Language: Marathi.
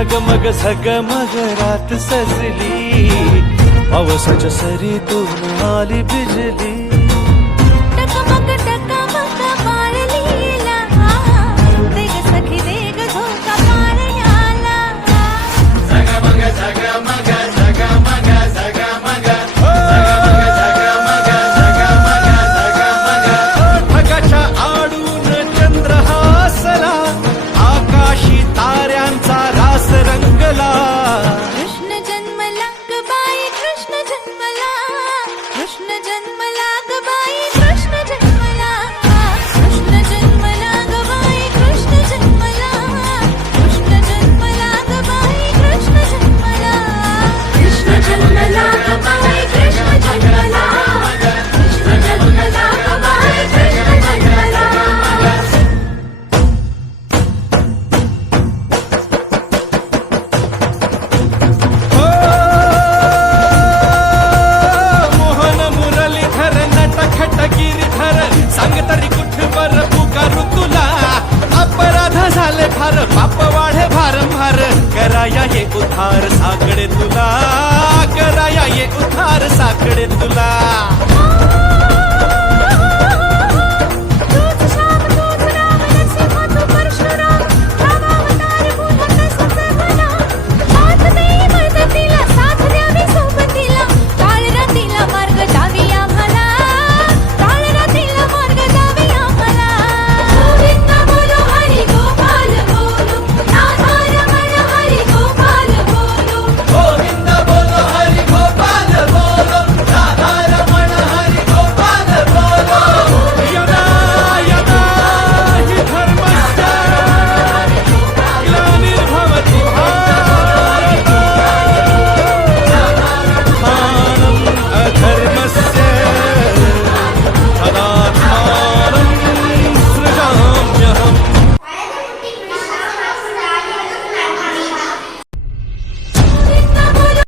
झगमग झगमग रात सजली, पावसाच्या सरीतून आली बिजली. टकमक टकमक पाळलीला, देग सखी देग झोका पाळण्याला. झगमग झगमग झगमग झगमग ढगाच्या आडून चंद्र हासला, आकाशी ताऱ्यांचा रास रंगला. कृष्ण जन्मला ग बाई कृष्ण जन्मला, कृष्ण जन्मला ग बाई कृष्ण जन्मला. कृष्ण जन्मला ग बाई कृष्ण जन्मला, कृष्ण जन्मला ग बाई कृष्ण जन्मला. कृष्ण जन्मला ग बाई कृष्ण जन्मला, कृष्ण जन्मला ग बाई कृष्ण जन्मला. मोहन मुरलीधर नटखट गिरीधर, सांग तरी कुठवर पुकारू तुला. अपराध झाले फार, पाप वाढे भारंभार, कराया ये उद्धार साकडे तुला, कराया ये उद्धार साकडे तुला.